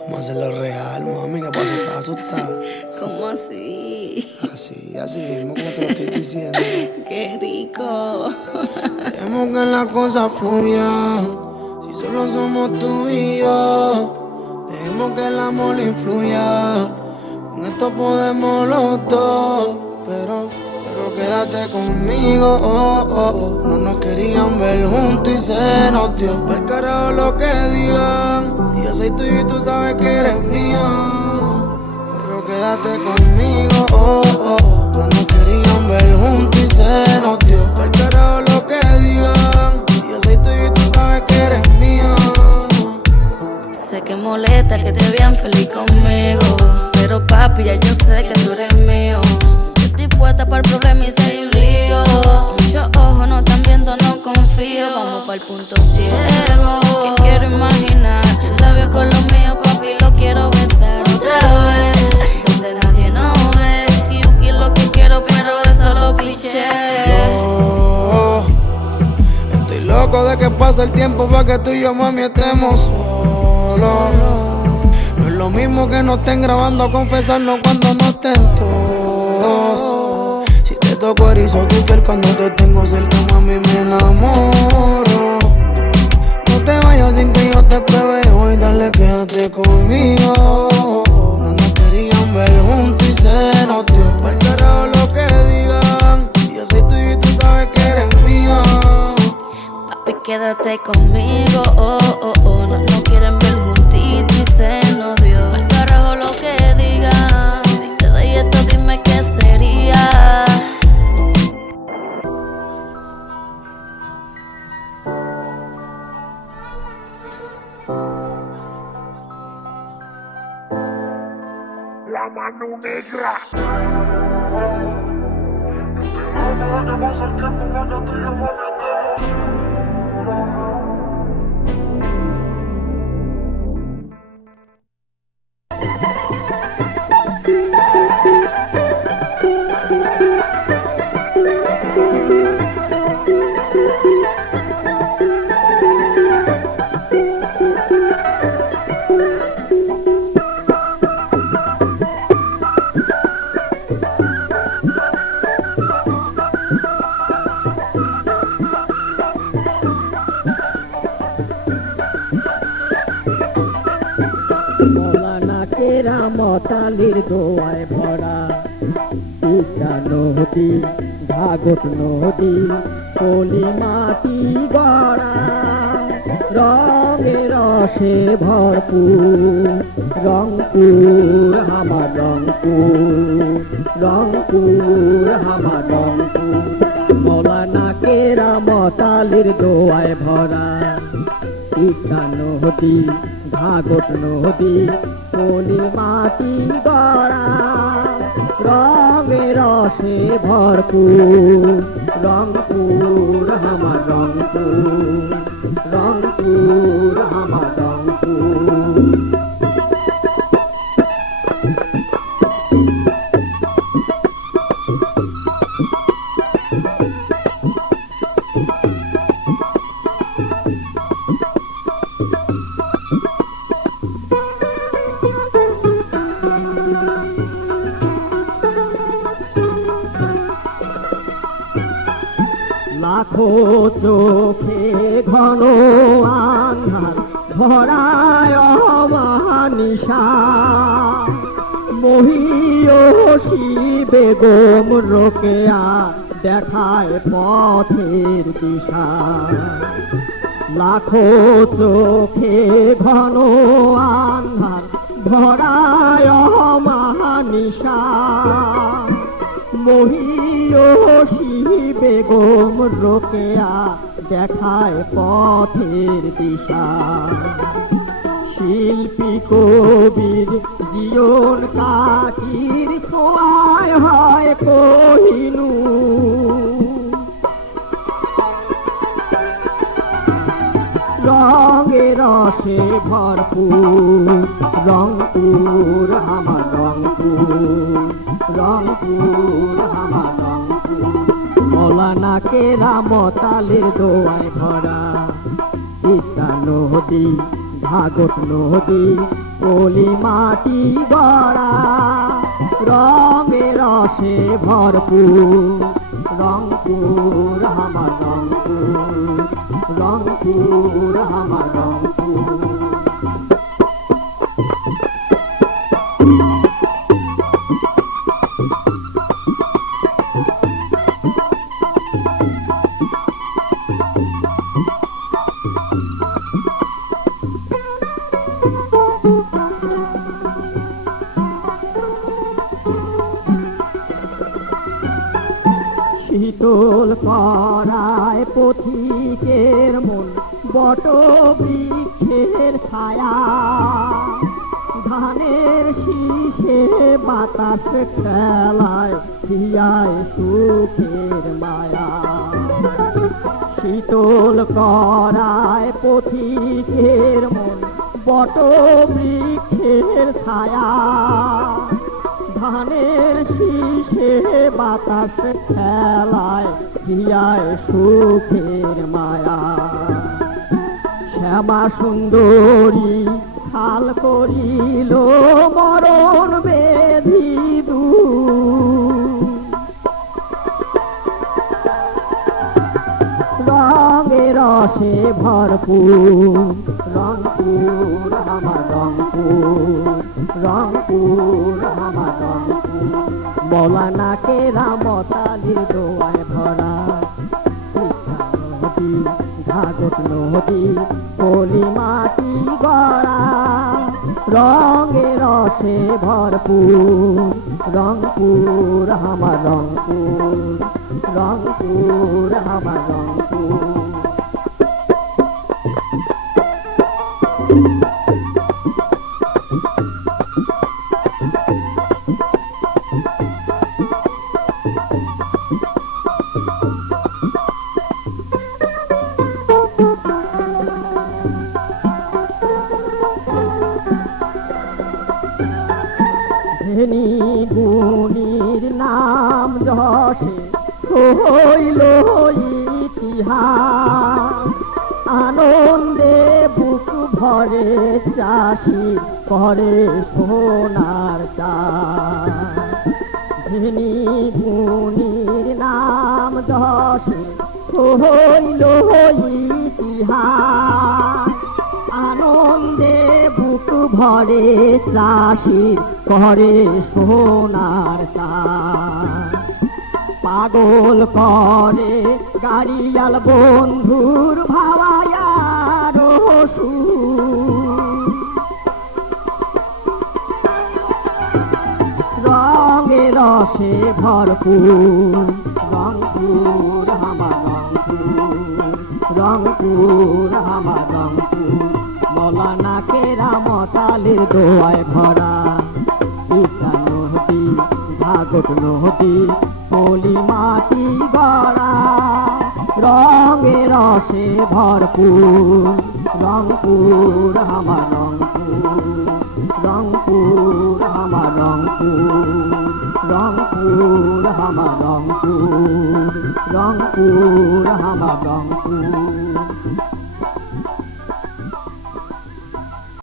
Vamos a hacerlo real, mami, ¿qué pasa? ¿Estás asustada? ¿Cómo así? Así mismo como te lo estoy diciendo. ¡Qué rico! Dejemos que las cosas fluyan, si solo somos tú y yo. Dejemos que el amor influya, con esto podemos los dos. Pero quédate conmigo, No nos querían ver juntos y se nos dio. Pa'l carajo lo que digan, si yo soy tuyo y tú sabes que eres mío. Pero quédate conmigo, No nos querían ver juntos y se nos dio. Pa'l carajo lo que digan, si yo soy tuyo y tú sabes que eres mío. Sé que molesta que te vean feliz conmigo, pero papi, ya yo sé que tú eres mío. Yo estoy puesta para el problema y ser un lío. Muchos ojos no están viendo, no confío. Vamos para el punto ciego, que quiero imaginar tus labios con los míos, papi, lo quiero besar otra vez, donde nadie nos ve. Y yo quiero lo que quiero, pero eso lo piché. Yo estoy loco de que pase el tiempo para que tú y yo, mami, estemos solos. No es lo mismo que nos estén grabando a confesarnos cuando no estén todos. Si te toco erizo tu piel cuando te tengo cerca, mami, me enamoro. No te vayas sin que yo te pruebe hoy, dale, quédate conmigo. No nos querían ver juntos y se nos dio. Pa'l carajo lo que digan, si yo soy tuyo y tú sabes que eres mío. Papi, quédate conmigo, No quieren ver juntito y se nos dio. Al carajo lo que digan, si te doy esto dime qué sería. La mano negra. Déjame que pase el tiempo para que tú y yo, mami, estemos solos. মলানাকেরা মতালির দোয়ায় ভরা ইচ্ছা নদী ঘাগত নদী কলি মাটি গড়া রঙে রসে ভরপুর রংপুর আমার রংপুর আমার রংপুর মলানাকেরা মতালির দোয়ায় ভরা ইচ্ছা নদী ঘাগত নদী কলি মাটি গড়া রঙে রসে ভরপুর রংপুর আমার রংপুর আমার রংপুর। লাখো চোখে ঘন আন্ধার ভরায় অমানিশা মহিয়সী বেগম রোকেয়া দেখায় পথের দিশা লাখো চোখে ঘন আন্ধার ভরায় অমানিশা মহিয়সী বেগম রোকেয়া দেখায় পথের দিশা শিল্পী কবির জীবন কাটির ছোঁয়ায় হয় কোহিনূর রঙে রসে ভরপুর রংপুর আমার রংপুর আমার রংপুর মলানাকেরা মতালের দোয়ায় ভরা তিস্তা নদী ভাগত নদী পলি মাটি গড়া রঙে রসে ভরপুর রংপুর আমার রংপুর রংপুর আমার রংপুর শীতল করায় পথিকের মন বট বৃক্ষের ছায়া ধানের শীষে বাতাস খেলায় হিয়ায় সুখের মায়া শীতল করায় পথিকের মন বট বৃক্ষের ছায়া ধানের শীষে বাতাস খেলায় হিয়ায় সুখের মায়া শ্যামা সুন্দরী খাল করিল মরণ বেধি রঙে রসে ভরপুর রংপুর আমার রংপুর রংপুর আমার রংপুর মৌলানা কেরামতালির দোয়ায় ভরা নদী ঘাগত নদী পলি মাটি গড়া রঙে রসে ভরপুর রংপুর আমার রংপুর রংপুর আমার রংপুর ধনী গুণীর নাম যশে হইল ইতিহাস আনন্দে বুক ভরে চাষি করে সোনার চাষ ধনী গুণীর নাম যশে হইল ইতিহাস আনন্দে বুক ভরে চাষি করে সোনার চাষ পাগল করে গাড়িয়াল বন্ধুর ভাওয়ায়ার রঙে রসে ভরপুর রংপুর আমার রংপুর রংপুর আমার রংপুর মৌলানা কেরামতালির দোয়ায় ভরা ঈশা নদী ভাগত নদী পলি মাটি গড়া রঙে রসে ভরপুর রংপুর আমার রংপুর রংপুর আমার রংপুর রংপুর আমার রংপুর রংপুর আমার রংপুর